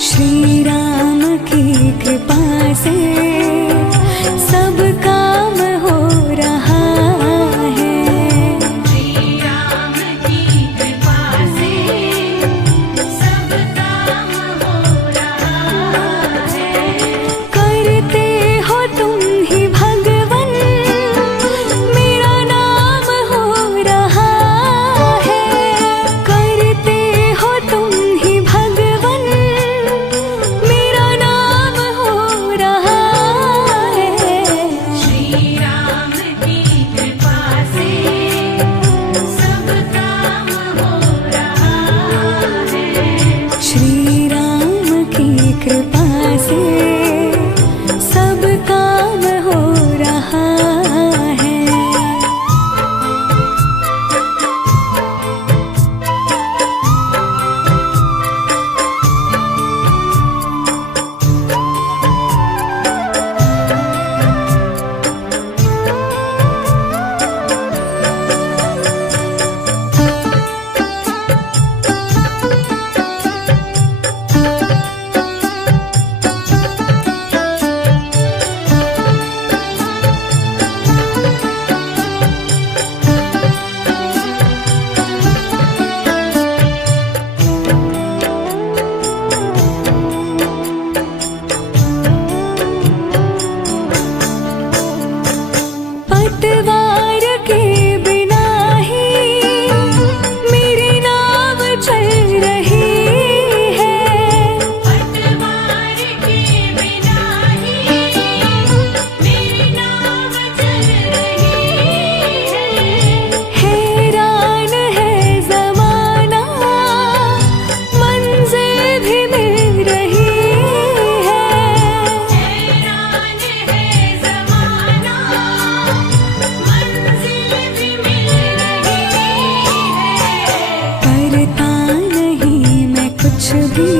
श्री राम की कृपा से सब काम हो रहा है। श्री राम की कृपा से सब काम हो रहा है। करते हो तुम ही भगवन, मेरा नाम हो रहा है। करते हो तुम ही भगवन, मेरा नाम हो रहा है। श्री राम की कृपा से सब काम हो रहा है। श्री राम की कृपा से सब काम हो रहा है। पतवार के बिना ही मेरी नाव चल रही है। पतवार के बिना ही मेरी नाव चल रही है। हैरान है ज़माना, मंजिल भी मिल रही है। हैरान है ज़माना, मंजिल भी मिल रही है। करता नहीं मैं कुछ भी